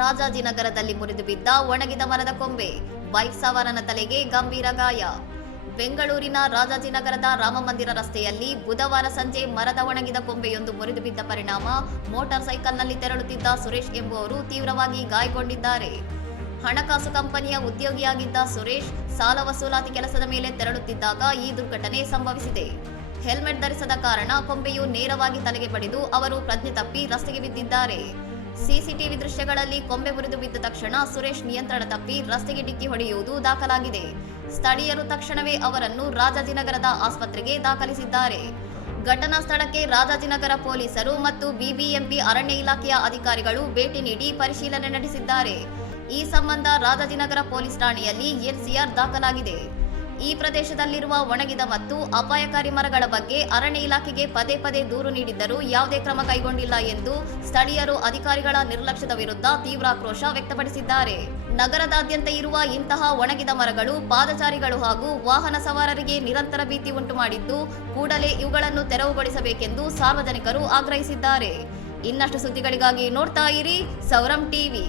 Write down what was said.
ರಾಜಾಜಿನಗರದಲ್ಲಿ ಮುರಿದು ಬಿದ್ದ ಒಣಗಿದ ಮರದ ಕೊಂಬೆ, ಬೈಕ್ ಸವಾರನ ತಲೆಗೆ ಗಂಭೀರ ಗಾಯ. ಬೆಂಗಳೂರಿನ ರಾಜಾಜಿನಗರದ ರಾಮಮಂದಿರ ರಸ್ತೆಯಲ್ಲಿ ಬುಧವಾರ ಸಂಜೆ ಮರದ ಒಣಗಿದ ಕೊಂಬೆಯೊಂದು ಮುರಿದು ಬಿದ್ದ ಪರಿಣಾಮ ಮೋಟಾರ್ ಸೈಕಲ್ನಲ್ಲಿ ತೆರಳುತ್ತಿದ್ದ ಸುರೇಶ್ ಎಂಬುವರು ತೀವ್ರವಾಗಿ ಗಾಯಗೊಂಡಿದ್ದಾರೆ. ಹಣಕಾಸು ಕಂಪನಿಯ ಉದ್ಯೋಗಿಯಾಗಿದ್ದ ಸುರೇಶ್ ಸಾಲ ವಸೂಲಾತಿ ಕೆಲಸದ ಮೇಲೆ ತೆರಳುತ್ತಿದ್ದಾಗ ಈ ದುರ್ಘಟನೆ ಸಂಭವಿಸಿದೆ. ಹೆಲ್ಮೆಟ್ ಧರಿಸದ ಕಾರಣ ಕೊಂಬೆಯು ನೇರವಾಗಿ ತಲೆಗೆ ಬಡಿದು ಅವರು ಪ್ರಜ್ಞೆ ತಪ್ಪಿ ರಸ್ತೆಗೆ ಬಿದ್ದಿದ್ದಾರೆ. ಸಿಸಿಟಿವಿ ದೃಶ್ಯಗಳಲ್ಲಿ ಕೊಂಬೆ ಮುರಿದು ಬಿದ್ದ ತಕ್ಷಣ ಸುರೇಶ್ ನಿಯಂತ್ರಣ ತಪ್ಪಿ ರಸ್ತೆಗೆ ಡಿಕ್ಕಿ ಹೊಡೆಯುವುದು ದಾಖಲಾಗಿದೆ. ಸ್ಥಳೀಯರು ತಕ್ಷಣವೇ ಅವರನ್ನು ರಾಜಾಜಿನಗರದ ಆಸ್ಪತ್ರೆಗೆ ದಾಖಲಿಸಿದ್ದಾರೆ. ಘಟನಾ ಸ್ಥಳಕ್ಕೆ ರಾಜಾಜಿನಗರ ಪೊಲೀಸರು ಮತ್ತು ಬಿಬಿಎಂಪಿ ಅರಣ್ಯ ಇಲಾಖೆಯ ಅಧಿಕಾರಿಗಳು ಭೇಟಿ ನೀಡಿ ಪರಿಶೀಲನೆ ನಡೆಸಿದ್ದಾರೆ. ಈ ಸಂಬಂಧ ರಾಜಾಜಿನಗರ ಪೊಲೀಸ್ ಠಾಣೆಯಲ್ಲಿ ಎಫ್ಐಆರ್ ದಾಖಲಾಗಿದೆ. ಈ ಪ್ರದೇಶದಲ್ಲಿರುವ ಒಣಗಿದ ಮತ್ತು ಅಪಾಯಕಾರಿ ಮರಗಳ ಬಗ್ಗೆ ಅರಣ್ಯ ಇಲಾಖೆಗೆ ಪದೇ ಪದೇ ದೂರು ನೀಡಿದ್ದರೂ ಯಾವುದೇ ಕ್ರಮ ಕೈಗೊಂಡಿಲ್ಲ ಎಂದು ಸ್ಥಳೀಯರು ಅಧಿಕಾರಿಗಳ ನಿರ್ಲಕ್ಷ್ಯದ ವಿರುದ್ಧ ತೀವ್ರ ಆಕ್ರೋಶ ವ್ಯಕ್ತಪಡಿಸಿದ್ದಾರೆ. ನಗರದಾದ್ಯಂತ ಇರುವ ಇಂತಹ ಒಣಗಿದ ಮರಗಳು ಪಾದಚಾರಿಗಳು ಹಾಗೂ ವಾಹನ ಸವಾರರಿಗೆ ನಿರಂತರ ಭೀತಿ ಉಂಟು ಮಾಡಿದ್ದು, ಕೂಡಲೇ ಇವುಗಳನ್ನು ತೆರವುಗೊಳಿಸಬೇಕೆಂದು ಸಾರ್ವಜನಿಕರು ಆಗ್ರಹಿಸಿದ್ದಾರೆ. ಇನ್ನಷ್ಟು ಸುದ್ದಿಗಳಿಗಾಗಿ ನೋಡ್ತಾ ಇರಿ ಸೌರಂ ಟಿವಿ.